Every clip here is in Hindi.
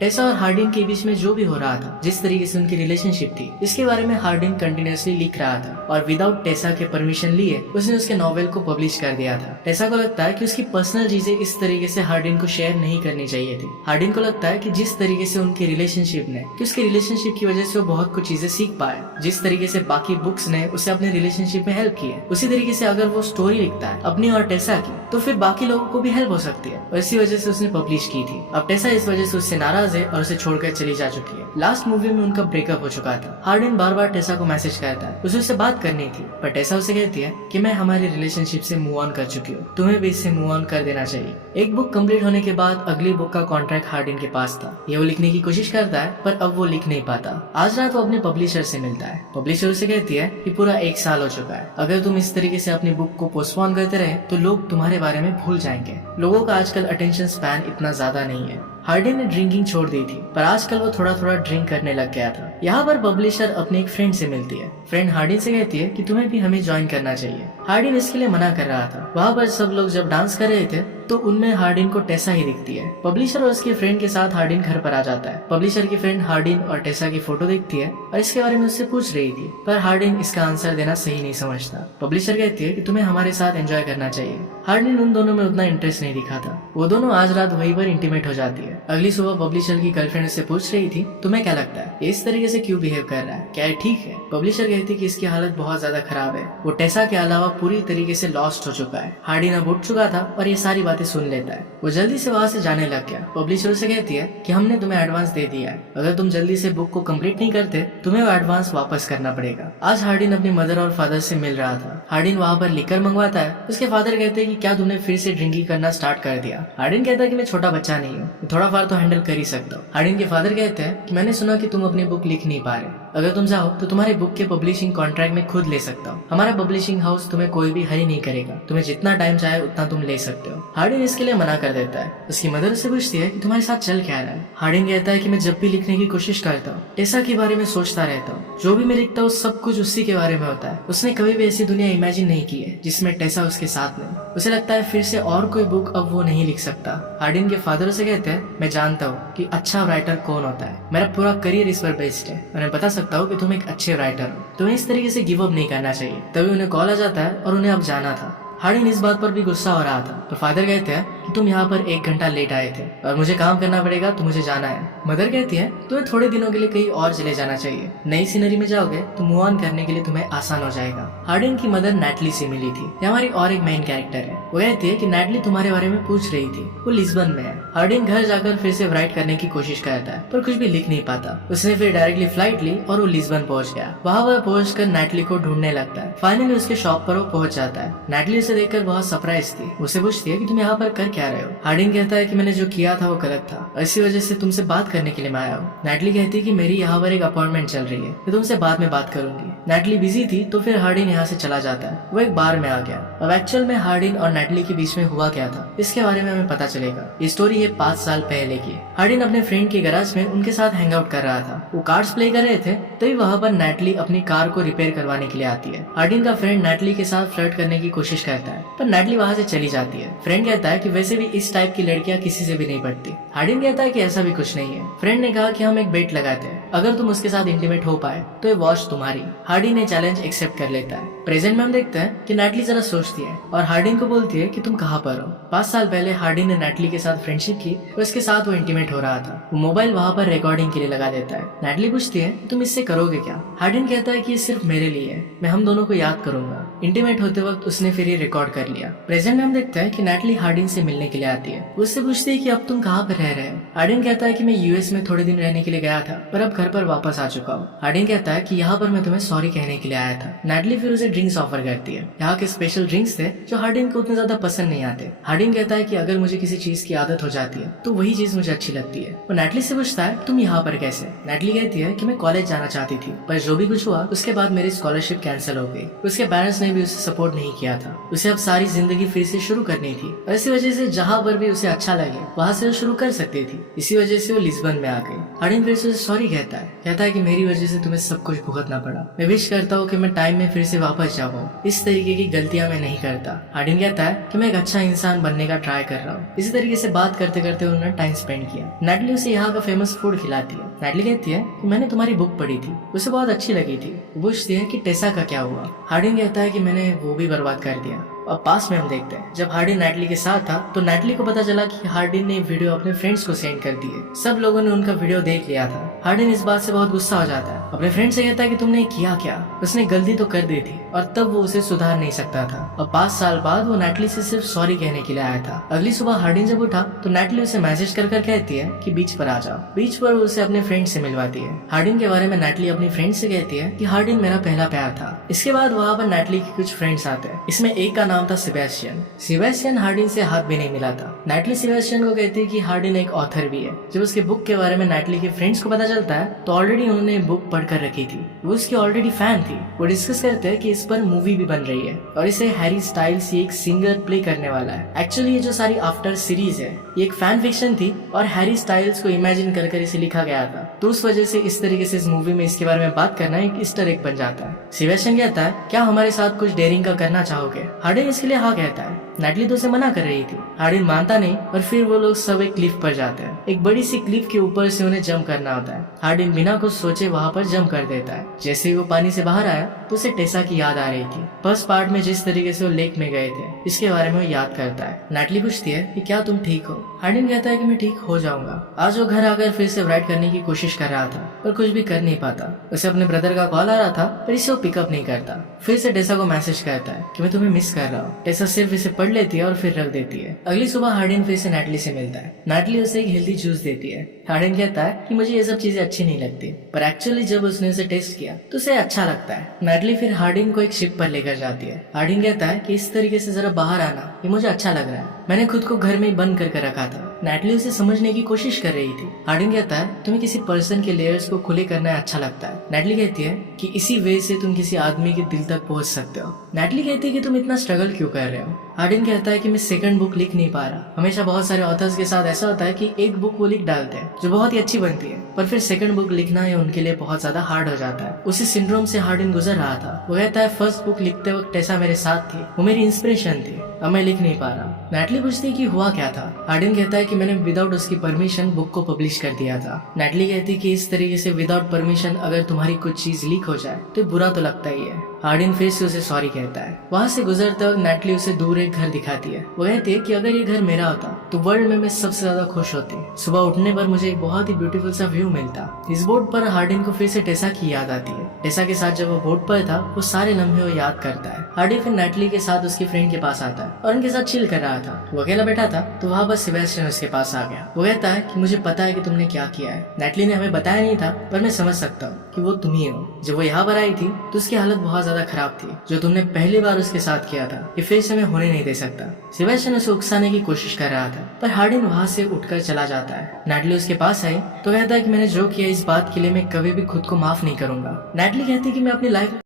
टेसा और हार्डिन के बीच में जो भी हो रहा था, जिस तरीके से उनकी रिलेशनशिप थी, इसके बारे में हार्डिन कंटिन्यूअसली लिख रहा था और विदाउट टेसा के परमिशन लिए उसने उसके नॉवेल को पब्लिश कर दिया था। टेसा को लगता है कि उसकी पर्सनल चीजें इस तरीके से हार्डिन को शेयर नहीं करनी चाहिए थी। हार्डिन को लगता है कि जिस तरीके से उनकी रिलेशनशिप ने, कि उसकी रिलेशनशिप की वजह से वो बहुत कुछ चीजें सीख पाए, जिस तरीके से बाकी बुक्स ने उसे अपने रिलेशनशिप में हेल्प की है, उसी तरीके से अगर वो स्टोरी लिखता है अपनी और टेसा की, तो फिर बाकी लोगों को भी हेल्प हो सकती है, और इसी वजह से उसने पब्लिश की थी। अब टेसा इस वजह से उससे नाराज है और उसे छोड़कर चली जा चुकी है। लास्ट मूवी में उनका ब्रेकअप हो चुका था। हार्डिन बार बार टेसा को मैसेज करता है, उसे उससे बात करनी थी, पर टेसा उसे कहती है कि मैं हमारी रिलेशनशिप से मूव ऑन कर चुकी हूँ, तुम्हें भी इससे मूव ऑन कर देना चाहिए। एक बुक कंप्लीट होने के बाद अगली बुक का कॉन्ट्रैक्ट हार्डिन के पास था। ये वो लिखने की कोशिश करता है, पर अब वो लिख नहीं पाता। आज रात वो अपने पब्लिशर से मिलता है। पब्लिशर उसे कहती है कि पूरा 1 साल हो चुका है, अगर तुम इस तरीके से अपनी बुक को पोस्टपोन करते रहे तो लोग तुम्हारे बारे में भूल जाएंगे। लोगों का आजकल अटेंशन स्पैन इतना ज्यादा नहीं है। हार्डिन ने ड्रिंकिंग छोड़ दी थी, पर आजकल वो थोड़ा थोड़ा ड्रिंक करने लग गया था। यहाँ पर पब्लिशर अपने एक फ्रेंड से मिलती है। फ्रेंड हार्डिन से कहती है कि तुम्हें भी हमें ज्वाइन करना चाहिए। हार्डिन इसके लिए मना कर रहा था। वहाँ पर सब लोग जब डांस कर रहे थे तो उनमें हार्डिन को टेसा ही दिखती है। पब्लिशर और उसके फ्रेंड के साथ हार्डिन घर पर आ जाता है। पब्लिशर की फ्रेंड हार्डिन और टेसा की फोटो देखती है और इसके बारे में उससे पूछ रही थी, पर हार्डिन इसका आंसर देना सही नहीं समझता। पब्लिशर कहती है कि तुम्हें हमारे साथ एंजॉय करना चाहिए। हार्डिन उन दोनों में उतना इंटरेस्ट नहीं दिखाता। वो दोनों आज रात वहीं पर इंटीमेट हो जाती है। अगली सुबह पब्लिशर की गर्लफ्रेंड उससे पूछ रही थी, तुम्हें क्या लगता है ये इस तरीके से क्यों बिहेव कर रहा है, क्या ये ठीक है? पब्लिशर कहती है कि इसकी हालत बहुत ज्यादा खराब है, वो टेसा के अलावा पूरी तरीके से लॉस्ट हो चुका है। हार्डिन अब उठ चुका था और ये सारी बातें सुन लेता है। वो जल्दी से वहाँ से जाने लग गया। पब्लिशर उसे कहती है कि हमने तुम्हें एडवांस दे दिया है, अगर तुम जल्दी से बुक को कंप्लीट नहीं करते तुम्हें वो एडवांस वापस करना पड़ेगा। आज हार्डिन अपनी मदर और फादर से मिल रहा था। हार्डिन वहाँ पर लिकर मंगवाता है। उसके फादर कहते हैं कि क्या तुमने फिर से ड्रिंकिंग करना स्टार्ट कर दिया? हार्डिन कहता है कि मैं छोटा बच्चा नहीं हूँ, थोड़ा फार तो हैंडल कर ही सकता हूँ। हार्डिन के फादर कहते हैं कि मैंने सुना कि तुम अपनी बुक लिख नहीं पा रहे, अगर तुम चाहो तो तुम्हारी बुक के पब्लिशिंग कॉन्ट्रैक्ट में खुद ले सकता हूँ। हमारा पब्लिशिंग हाउस तुम्हें कोई भी हरी नहीं करेगा, तुम्हें जितना टाइम चाहे उतना तुम ले सकते हो। हार्डिन इसके लिए मना कर देता है। उसकी मदर से पूछती है कि तुम्हारे साथ चल क्या रहा है? हार्डिन कहता है कि मैं जब भी लिखने की कोशिश करता हूँ टेसा के बारे में सोचता रहता हूँ, जो भी मैं लिखता हूँ सब कुछ उसी के बारे में होता है। उसने कभी भी ऐसी दुनिया इमेजिन नहीं की है जिसमें टेसा उसके साथ नहीं। उसे लगता है फिर से और कोई बुक अब वो नहीं लिख सकता। हार्डिन के फादर से कहते हैं, मैं जानता हूँ कि अच्छा राइटर कौन होता है, मेरा पूरा करियर इस पर बेस्ड है और मैं बता सकता हूँ कि तुम एक अच्छे राइटर हो, तुम्हें इस तरीके से गिव अप नहीं करना चाहिए। तभी उन्हें कॉल आ जाता है और उन्हें अब जाना था। हार्डिन इस बात पर भी गुस्सा हो रहा था, तो फादर कहते हैं कि तुम यहाँ पर 1 घंटा लेट आए थे और मुझे काम करना पड़ेगा तो मुझे जाना है। मदर कहती है तुम्हें थोड़े दिनों के लिए कहीं और चले जाना चाहिए, नई सीनरी में जाओगे तो मूव ऑन करने के लिए तुम्हें आसान हो जाएगा। हार्डिन की मदर नैटली से मिली थी। ये हमारी और एक मेन कैरेक्टर है। वो कहती है कि नैटली तुम्हारे बारे में पूछ रही थी, वो लिस्बन में है। हार्डिन घर जाकर फिर से राइट करने की कोशिश करता है पर कुछ भी लिख नहीं पाता। उसने फिर डायरेक्टली फ्लाइट ली और वो लिस्बन पहुंच गया। वहाँ पर पहुंच कर नैटली को ढूंढने लगता है। फाइनली उसके शॉप पर वो पहुंच जाता है। नैटली उसे देखकर बहुत सरप्राइज थी। उसे पूछती है कि तुम यहाँ पर कर क्या रहे हो? हार्डिन कहता है कि मैंने जो किया था वो गलत था, इसी वजह से तुमसे बात करने के लिए मैं आया हूँ। नैटली कहती है कि मेरी यहाँ पर एक अपॉइंटमेंट चल रही है, मैं तुमसे बाद में बात करूंगी। नैटली बिजी थी तो फिर हार्डिन यहाँ से चला जाता है। वो एक बार में आ गया। अब एक्चुअल में हार्डिन और नैटली के बीच में हुआ क्या था इसके बारे में हमें पता चलेगा। ये स्टोरी है 5 साल पहले की। हार्डिन अपने फ्रेंड के गैराज में उनके साथ हैंग आउट कर रहा था। वो कार्ड्स प्ले कर रहे थे, तभी वहाँ पर नैटली अपनी कार को रिपेयर करवाने के लिए आती है। हार्डिन का फ्रेंड नैटली के साथ फ्लर्ट करने की कोशिश करता है पर नैटली वहाँ से चली जाती है। फ्रेंड कहता है कि वैसे भी इस टाइप की लड़कियां किसी से भी नहीं पटती। हार्डिन कहता है कि ऐसा भी कुछ नहीं है। फ्रेंड ने कहा कि हम एक बेट लगाते हैं, अगर तुम उसके साथ इंटीमेट हो पाए तो ये वॉच तुम्हारी। हार्डिन ने चैलेंज एक्सेप्ट कर लेता है। प्रेजेंट में हम देखते हैं कि नैटली जरा सोचती है और हार्डिन को बोलती है कि तुम कहाँ पर हो। 5 साल पहले हार्डिन ने नैटली के साथ फ्रेंडशिप की और उसके साथ वो इंटीमेट हो रहा था। वो मोबाइल वहाँ पर रिकॉर्डिंग के लिए लगा देता है। नैटली पूछती है तुम इससे करोगे क्या? हार्डिन कहता है कि ये सिर्फ मेरे लिए है, मैं हम दोनों को याद करूंगा। इंटीमेट होते वक्त उसने फिर ये रिकॉर्ड कर लिया। प्रेजेंट में हम देखते हैं कि नैटली हार्डिन से मिलने के लिए आती है। उससे पूछती है कि अब तुम कहाँ पर रह रहे हो? हार्डिन कहता है कि मैं यूएस में थोड़े दिन रहने के लिए गया था पर अब घर पर वापस आ चुका हूँ। हार्डिन कहता है कि यहाँ पर मैं तुम्हें सॉरी कहने के लिए आया था। नैटली फिर उसे ड्रिंक्स ऑफर करती है। यहाँ के स्पेशल ड्रिंक्स थे जो हार्डिन को उतने ज्यादा पसंद नहीं आते। हार्डिन कहता है कि अगर मुझे किसी चीज की आदत हो जाती है तो वही चीज मुझे अच्छी लगती है। वो नैटली से पूछता है तुम यहाँ पर कैसे? नैटली कहती है कि मैं कॉलेज जाना चाहती थी पर जो भी कुछ हुआ उसके बाद मेरी स्कॉलरशिप कैंसिल हो गई। उसके पेरेंट्स ने भी उसे सपोर्ट नहीं किया था। उसे अब सारी जिंदगी फिर से शुरू करनी थी और इसी वजह से जहाँ पर भी उसे अच्छा लगे वहाँ से वो शुरू कर सकती थी। इसी वजह से वो लिस्बन में आ गई। हार्डिन फिर से सॉरी कहता है कि मेरी वजह से तुम्हें सब कुछ भुगतना पड़ा। मैं विश करता हूँ कि मैं टाइम में फिर से वापस जाऊँ, इस तरीके की गलतियां मैं नहीं नहीं करता। हार्डिन कहता है कि मैं एक अच्छा इंसान बनने का ट्राई कर रहा हूँ। इसी तरीके से बात करते करते उन्होंने टाइम स्पेंड किया। नैटली उसे यहाँ का फेमस फूड खिलाती है। नैटली कहती है कि मैंने तुम्हारी बुक पढ़ी थी, उसे बहुत अच्छी लगी थी। पूछती है कि टेसा का क्या हुआ। हार्डिन कहता है कि मैंने वो भी बर्बाद कर दिया। और पास में हम देखते हैं जब हार्डिन नैटली के साथ था तो नैटली को पता चला कि हार्डिन ने वीडियो अपने फ्रेंड्स को सेंड कर दी है। सब लोगों ने उनका वीडियो देख लिया था। हार्डिन इस बात से बहुत गुस्सा हो जाता है। अपने फ्रेंड से कहता है कि तुमने किया क्या, उसने गलती तो कर दी थी और तब वो उसे सुधार नहीं सकता था। और 5 साल बाद वो नैटली से सिर्फ सॉरी कहने के लिए आया था। अगली सुबह हार्डिन जब उठा तो नैटली उसे मैसेज कर कहती है कि बीच पर आ जाओ। बीच पर वो उसे अपने फ्रेंड से मिलवाती है। हार्डिन के बारे में नैटली अपनी फ्रेंड से कहती है कि हार्डिन मेरा पहला प्यार था। इसके बाद वहाँ पर नैटली के कुछ फ्रेंड्स आते हैं। इसमें एक का नाम था सेबेस्टियन हार्डिन से हाथ भी नहीं मिला था। नैटली सेबेस्टियन को कहती है कि हार्डिन एक ऑथर भी है। जब उसके बुक के बारे में नैटली के फ्रेंड्स को पता चलता है तो ऑलरेडी उन्होंने बुक पढ़कर रखी थी। वो उसकी ऑलरेडी फैन थी। वो डिस्कस करते हैं कि इस पर मूवी भी बन रही है और इसे हैरी स्टाइल्स एक सिंगर प्ले करने वाला है। एक्चुअली ये जो सारी आफ्टर सीरीज है ये एक फैन फिक्शन थी और हैरी स्टाइल्स को इमेजिन कर इसे लिखा गया था। तो उस वजह से इस तरीके से इस मूवी में इसके बारे में बात करना एक ईस्टर एग बन जाता है। सेबेस्टियन कहता है क्या हमारे साथ कुछ डेयरिंग का करना चाहोगे। हार्डिन इसके लिए हाँ कहता है। नैटली तो उसे मना कर रही थी। हार्डिन मानता नहीं और फिर वो लोग सब एक क्लिफ पर जाते हैं। एक बड़ी सी क्लिफ के ऊपर से उन्हें जंप करना होता है। हार्डिन बिना कुछ सोचे वहाँ पर जंप कर देता है। जैसे ही वो पानी से बाहर आया तो उसे टेसा की याद आ रही थी। फर्स्ट पार्ट में जिस तरीके से वो लेक में गए थे इसके बारे में वो याद करता है। नैटली पूछती है कि क्या तुम ठीक हो। हार्डिन कहता है कि मैं ठीक हो जाऊंगा। आज वो घर आकर फिर से राइड करने की कोशिश कर रहा था पर कुछ भी कर नहीं पाता। उसे अपने ब्रदर का कॉल आ रहा था पर इसे वो पिकअप नहीं करता। फिर से टेसा को मैसेज करता है कि मैं तुम्हें मिस कर रहा हूँ। टेसा सिर्फ इसे पढ़ लेती है और फिर रख देती है। अगली सुबह हार्डिन फिर से नैटली से मिलता है। नैटली उसे एक हेल्दी जूस देती है। हार्डिन कहता है कि मुझे ये सब चीजें अच्छी नहीं लगती पर एक्चुअली जब उसने उसे टेस्ट किया तो उसे अच्छा लगता है। नैटली फिर हार्डिन को एक शिप पर लेकर जाती है। हार्डिन कहता है कि इस तरीके से जरा बाहर आना ये मुझे अच्छा लग रहा है। मैंने खुद को घर में ही बंद करके रखा था। नैटली उसे समझने की कोशिश कर रही थी। हार्डिन कहता है तुम्हें किसी पर्सन के लेयर्स को खुले करना अच्छा लगता है। नैटली कहती है कि इसी वे से तुम किसी आदमी के दिल तक पहुंच सकते हो। नैटली कहती है कि तुम इतना स्ट्रगल क्यों कर रहे हो। हार्डिन कहता है कि मैं सेकंड बुक लिख नहीं पा रहा। हमेशा बहुत सारे ऑथर्स के साथ ऐसा होता है कि एक बुक वो लिख डालते हैं जो बहुत ही अच्छी बनती है पर फिर सेकंड बुक लिखना ये उनके लिए बहुत ज्यादा हार्ड हो जाता है। उसी सिंड्रोम से हार्डिन गुजर रहा था। वो कहता है फर्स्ट बुक लिखते वक्त टेसा मेरे साथ थी, वो मेरी इंस्पिरेशन थी, अब मैं लिख नहीं पा रहा। नैटली पूछती कि हुआ क्या था। हार्डिन कहता है कि मैंने विदाउट उसकी परमिशन बुक को पब्लिश कर दिया था। नैटली कहती कि इस तरीके से विदाउट परमिशन अगर तुम्हारी कुछ चीज लीक हो जाए तो बुरा तो लगता ही है। हार्डिन फिर से उसे सॉरी कहता है। वहाँ से गुजरते वक्त नैटली उसे दूर एक घर दिखाती है। वो कहती है कि अगर ये घर मेरा होता तो वर्ल्ड में मैं सबसे ज्यादा खुश होती। सुबह उठने पर मुझे एक बहुत ही ब्यूटीफुल सा व्यू मिलता। इस बोट पर हार्डिन को फिर से टेसा की याद आती है। टेसा के साथ जब वो बोट पर था वो सारे लम्हे वो याद करता है। हार्डिन फिर नैटली के साथ उसकी फ्रेंड के पास आता है और उनके साथ चिल कर रहा था। वो अकेला बैठा था तो वहाँ पर सेबेस्टियन उसके पास आ गया। वो कहता है कि मुझे पता है कि तुमने क्या किया है। नैटली ने हमें बताया नहीं था पर मैं समझ सकता हूँ कि वो तुम ही हो। जब वो यहाँ पर आई थी तो उसकी हालत बहुत ज्यादा खराब थी। जो तुमने पहली बार उसके साथ किया था ये फिर से मैं होने नहीं दे सकता। सेबेस्टियन उसे उकसाने की कोशिश कर रहा था पर हार्डिन वहाँ से उठकर चला जाता है। नैटली उसके पास आई तो कहता है कि मैंने जो किया इस बात के लिए मैं कभी भी खुद को माफ नहीं करूंगा। नैटली कहती है कि मैं अपनी लाइफ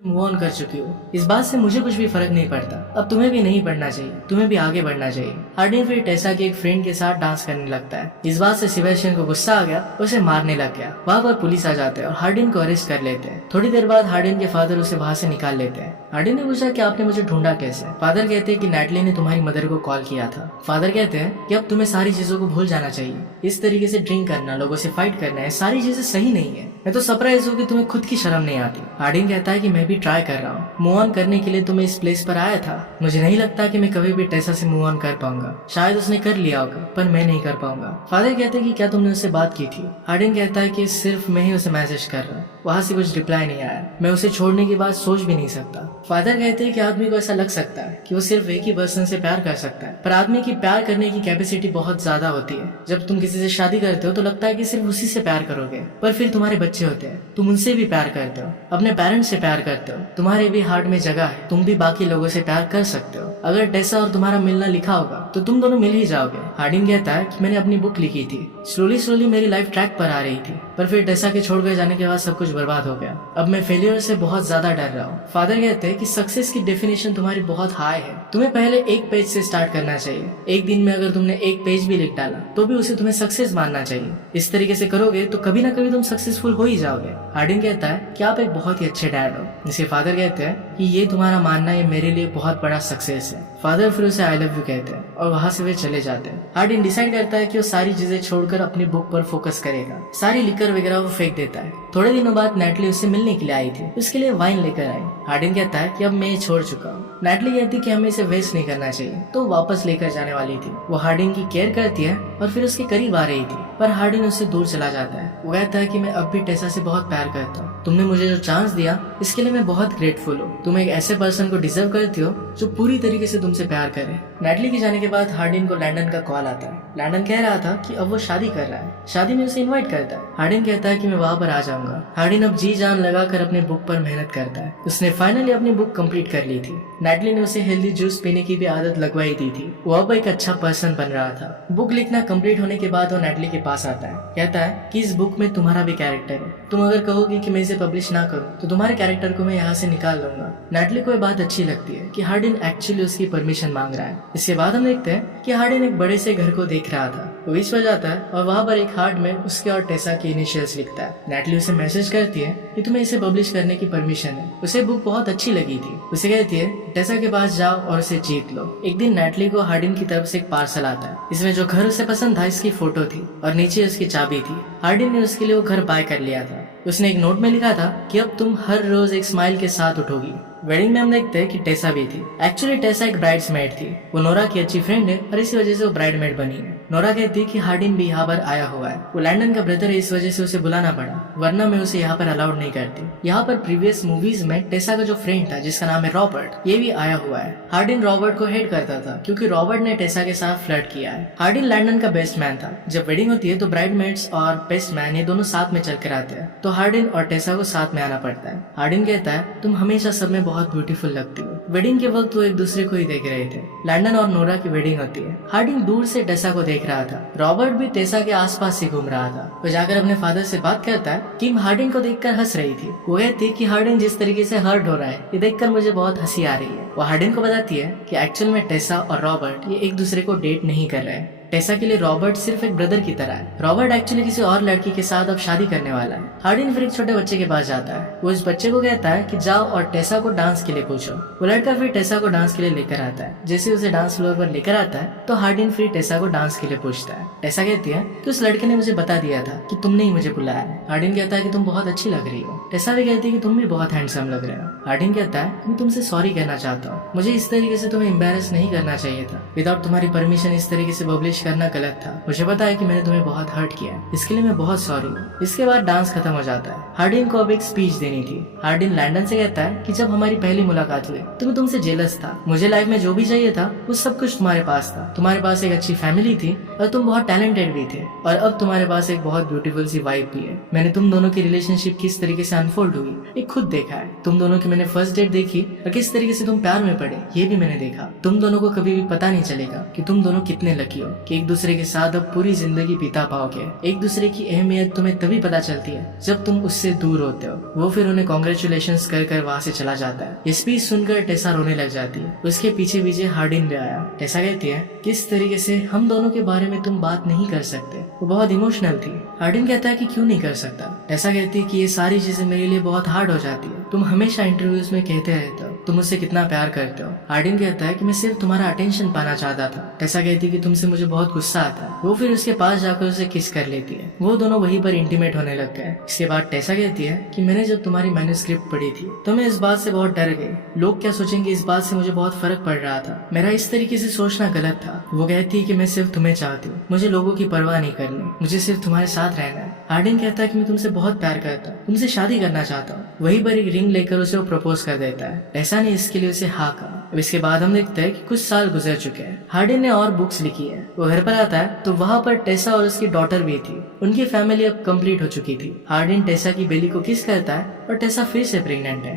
मूव ऑन कर चुकी हूँ। इस बात से मुझे कुछ भी फर्क नहीं पड़ता। अब तुम्हें भी नहीं पढ़ना चाहिए, तुम्हें भी आगे बढ़ना चाहिए। हार्डिन फिर टेसा के एक फ्रेंड के साथ डांस करने लगता है। इस बात से सेबेस्टियन को गुस्सा आ गया, उसे मारने लग गया। वहाँ पर पुलिस आ जाते हैं और हार्डिन को अरेस्ट कर लेते हैं। थोड़ी देर बाद हार्डिन के फादर उसे वहाँ से निकाल लेते हैं। हार्डिन ने पूछा कि आपने मुझे ढूंढा कैसे। फादर कहते हैं कि नैटली ने तुम्हारी मदर को कॉल किया था। फादर कहते हैं कि अब तुम्हें सारी चीजों को भूल जाना चाहिए। इस तरीके से ड्रिंक करना, लोगों से फाइट करना है, सारी चीजें सही नहीं है। मैं तो सरप्राइज हूँ कि तुम्हें खुद की शर्म नहीं आती। हार्डिन कहता है कि मैं भी ट्राई कर रहा हूँ। मूव ऑन करने के लिए तो मैं इस प्लेस पर आया था। मुझे नहीं लगता कि मैं कभी भी टेसा से मूव ऑन कर पाऊंगा। शायद उसने कर लिया होगा पर मैं नहीं कर पाऊंगा। फादर कहते हैं कि क्या तुमने उससे बात की थी। हार्डिन कहता है कि सिर्फ मैं ही उसे मैसेज कर रहा हूँ, वहाँ से कुछ रिप्लाई नहीं आया। मैं उसे छोड़ने की बात सोच भी नहीं सकता। फादर कहते हैं कि आदमी को ऐसा लग सकता है कि वो सिर्फ एक ही पर्सन से प्यार कर सकता है पर आदमी की प्यार करने की कैपेसिटी बहुत ज्यादा होती है। जब तुम किसी से शादी करते हो तो लगता है कि सिर्फ उसी से प्यार करोगे पर फिर तुम्हारे बच्चे होते हैं, तुम उनसे भी प्यार करते हो, अपने पेरेंट्स से प्यार करते हो, तुम्हारे भी हार्ट में जगह है, तुम भी बाकी लोगों से प्यार कर सकते हो। अगर टेसा और तुम्हारा मिलना लिखा होगा तो तुम दोनों मिल ही जाओगे। हार्डिन कहता है कि मैंने अपनी बुक लिखी थी, स्लोली मेरी लाइफ ट्रैक पर आ रही थी पर फिर टेसा के छोड़कर जाने के बाद सब कुछ बर्बाद हो गया। अब मैं फेलियर से बहुत ज्यादा डर रहा हूँ। फादर कहते हैं कि सक्सेस की डेफिनेशन तुम्हारी बहुत हाई है, तुम्हें पहले एक पेज से स्टार्ट करना चाहिए। एक दिन में अगर तुमने एक पेज भी लिख डाला तो भी उसे तुम्हें सक्सेस मानना चाहिए। इस तरीके से करोगे तो कभी ना कभी तुम सक्सेसफुल हो ही जाओगे। हार्डिन कहता है कि आप एक बहुत ही अच्छे डैड हो। जिसके फादर कहते हैं कि ये तुम्हारा मानना ये मेरे लिए बहुत बड़ा सक्सेस है। फादर फिर उसे आई लव यू कहते हैं और वहाँ से वे चले जाते हैं। हार्डिन डिसाइड करता है कि वो सारी चीजें छोड़कर अपनी बुक पर फोकस करेगा। सारी लिकर वगैरह वो फेंक देता है। थोड़े दिनों बाद नैटली उससे मिलने के लिए आई थी, उसके लिए वाइन लेकर आई। हार्डिन कहता है कि अब मैं ये छोड़ चुका हूँ। नैटली कहती कि हमें इसे वेस्ट नहीं करना चाहिए, तो वापस लेकर जाने वाली थी। वो हार्डिन की केयर करती है और फिर उसके करीब आ रही थी, पर हार्डिन उससे दूर चला जाता है। वो कहता है कि मैं अब भी टेसा से बहुत प्यार करता हूँ। तुमने मुझे जो चांस दिया इसके लिए मैं बहुत ग्रेटफुल हूँ। तुम एक ऐसे पर्सन को डिजर्व करती हो जो पूरी तरीके से तुमसे प्यार करे। नैटली के जाने के बाद हार्डिन को लैंडन का कॉल आता है। लैंडन कह रहा था कि अब वो शादी कर रहा है, शादी में उसे इनवाइट करता है। हार्डिन कहता है कि मैं वहाँ पर आ जाऊंगा। हार्डिन अब जी जान लगाकर अपने बुक पर मेहनत करता है। उसने फाइनली अपनी बुक कंप्लीट कर ली थी। नैटली ने उसे हेल्दी जूस पीने की भी आदत लगवाई दी थी। वो अब एक अच्छा पर्सन बन रहा था। बुक लिखना कंप्लीट होने के बाद वो नैटली के पास आता है। कहता है कि इस बुक में तुम्हारा भी कैरेक्टर है। तुम अगर कहोगी कि मैं इसे पब्लिश ना करूं तो तुम्हारे कैरेक्टर को मैं यहाँ से निकाल लूंगा। नैटली को ये बात अच्छी लगती है कि हार्डिन एक्चुअली उसकी परमिशन मांग रहा है। इसके बाद हम देखते हैं कि हार्डिन एक बड़े से घर को देख रहा था। वो बीच में जाता है और वहाँ पर एक हार्ट में उसके और टेसा की इनिशियल्स लिखता है। नैटली उसे मैसेज करती है कि तुम्हें इसे पब्लिश करने की परमिशन है। उसे बुक बहुत अच्छी लगी थी। उसे कहती है टेसा के पास जाओ और उसे जीत लो। एक दिन नैटली को हार्डिन की तरफ से एक पार्सल आता है। इसमें जो घर उसे पसंद था इसकी फोटो थी और नीचे उसकी चाबी थी। हार्डिन ने उसके लिए वो घर बाय कर लिया था। उसने एक नोट में लिखा था कि अब तुम हर रोज एक स्माइल के साथ उठोगी। वेडिंग में हम देखते हैं कि टेसा भी थी। एक्चुअली टेसा एक ब्राइड्समेड थी। वो नोरा की अच्छी फ्रेंड है और इसी वजह से वो ब्राइडमेड बनी है। नोरा कहती है कि हार्डिन भी यहाँ पर आया हुआ है। वो लैंडन का ब्रदर है, इस वजह से उसे बुलाना पड़ा, वरना मैं उसे यहाँ पर अलाउड नहीं करती। यहाँ पर प्रीवियस मूवीज में टेसा का जो फ्रेंड था जिसका नाम है रॉबर्ट, ये भी आया हुआ है। हार्डिन रॉबर्ट को हेट करता था क्योंकि रॉबर्ट ने टेसा के साथ फ्लर्ट किया है। हार्डिन लैंडन का बेस्ट मैन था। जब वेडिंग होती है तो ब्राइडमेड्स और बेस्ट मैन ये दोनों साथ में चल कर आते हैं, तो हार्डिन और टेसा को साथ में आना पड़ता है। हार्डिन कहता है तुम हमेशा सब में बहुत ब्यूटीफुल लगती हो। वेडिंग के वक्त वो एक दूसरे को ही देख रहे थे। लैंडन और नोरा की वेडिंग होती है। हार्डिन दूर से टेसा को देख रहा था। रॉबर्ट भी टेसा के आसपास ही घूम रहा था। वो जाकर अपने फादर से बात करता है। किम हार्डिन को देखकर हंस रही थी। वो कहती कि हार्डिन जिस तरीके से हर्ट हो रहा है ये देखकर मुझे बहुत हंसी आ रही है। वो हार्डिन को बताती है कि एक्चुअल में टेसा और रॉबर्ट ये एक दूसरे को डेट नहीं कर रहे हैं। टेसा के लिए रॉबर्ट सिर्फ एक ब्रदर की तरह है। रॉबर्ट एक्चुअली किसी और लड़की के साथ अब शादी करने वाला है। हार्डिन फिर एक छोटे बच्चे के पास जाता है। वो इस बच्चे को कहता है कि जाओ और टेसा को डांस के लिए पूछो। वो लड़का फिर टेसा को डांस के लिए लेकर आता है। जैसे उसे डांस फ्लोर पर लेकर आता है तो हार्डिन फिर टेसा को डांस के लिए पूछता है। टेसा कहती है कि उस लड़के ने मुझे बता दिया था कि तुमने ही मुझे बुलाया है। हार्डिन कहता है कि तुम बहुत अच्छी लग रही हो। टेसा भी कहती है कि तुम भी बहुत हैंडसम लग रहे हो। हार्डिन कहता है कि मैं तुमसे सॉरी कहना चाहता हूँ। मुझे इस तरीके से तुम्हें एम्बैरेस नहीं करना चाहिए था। विदाउट तुम्हारी परमिशन इस तरीके से पब्लिश करना गलत था। मुझे पता है कि मैंने तुम्हें बहुत हर्ट किया, इसके लिए मैं बहुत सॉरी हूँ। इसके बाद डांस खत्म हो जाता है। हार्डिन को अब एक स्पीच देनी थी। हार्डिन लैंडन से कहता है कि जब हमारी पहली मुलाकात हुई तो मैं तुमसे जेलस था। मुझे लाइफ में जो भी चाहिए था वो सब कुछ तुम्हारे पास था। तुम्हारे पास एक अच्छी फैमिली थी और तुम बहुत टैलेंटेड भी थे, और अब तुम्हारे पास एक बहुत ब्यूटीफुल सी वाइफ भी है। मैंने तुम दोनों की रिलेशनशिप किस तरीके से अनफोल्ड हुई ये खुद देखा है। तुम दोनों की मैंने फर्स्ट डेट देखी और किस तरीके से तुम प्यार में पड़े ये भी मैंने देखा। तुम दोनों को कभी भी पता नहीं चलेगा कि तुम दोनों कितने लकी हो कि एक दूसरे के साथ अब पूरी जिंदगी बिता पाओगे। एक दूसरे की अहमियत तुम्हें तभी पता चलती है जब तुम उससे दूर होते हो। वो फिर उन्हें कॉन्ग्रेचुलेशंस कर वहाँ से चला जाता है। ये स्पीच सुनकर टेसा रोने लग जाती है। उसके पीछे पीछे हार्डिन भी आया। टेसा कहती है किस तरीके से हम दोनों के बारे में तुम बात नहीं कर सकते। वो बहुत इमोशनल थी। हार्डिन कहता है कि क्यों नहीं कर सकता। टेसा कहती है कि ये सारी चीजें मेरे लिए बहुत हार्ड हो जाती है। तुम हमेशा इंटरव्यूज में कहते रहते हो तुम मुझसे कितना प्यार करते हो। हार्डिन कहता है कि मैं सिर्फ तुम्हारा अटेंशन पाना चाहता था। टेसा कहती है कि तुमसे मुझे बहुत गुस्सा आता है। वो फिर उसके पास जाकर उसे किस कर लेती है। वो दोनों वहीं पर इंटीमेट होने लग गए। इसके बाद टेसा कहती है कि मैंने जब तुम्हारी मैन्युस्क्रिप्ट पढ़ी थी तो मैं इस बात से बहुत डर गई। लोग क्या सोचेंगे इस बात से मुझे बहुत फर्क पड़ रहा था। मेरा इस तरीके से सोचना गलत था। वो कहती है कि मैं सिर्फ तुम्हें चाहती हूँ, मुझे लोगों की परवाह नहीं करनी, मुझे सिर्फ तुम्हारे साथ रहना है। हार्डिन कहता है कि मैं तुमसे बहुत प्यार करता हूँ, तुमसे शादी करना चाहता हूँ। वहीं पर एक रिंग लेकर उसे वो प्रपोज कर देता है। टेसा ने इसके लिए उसे हाँ कहा। अब इसके बाद हम देखते हैं कि कुछ साल गुजर चुके हैं। हार्डिन ने और बुक्स लिखी है। वो घर पर आता है तो वहाँ पर टेसा और उसकी डॉटर भी थी। उनकी फैमिली अब कंप्लीट हो चुकी थी। हार्डिन टेसा की बेली को किस करता है और टेसा फिर से प्रेग्नेंट है।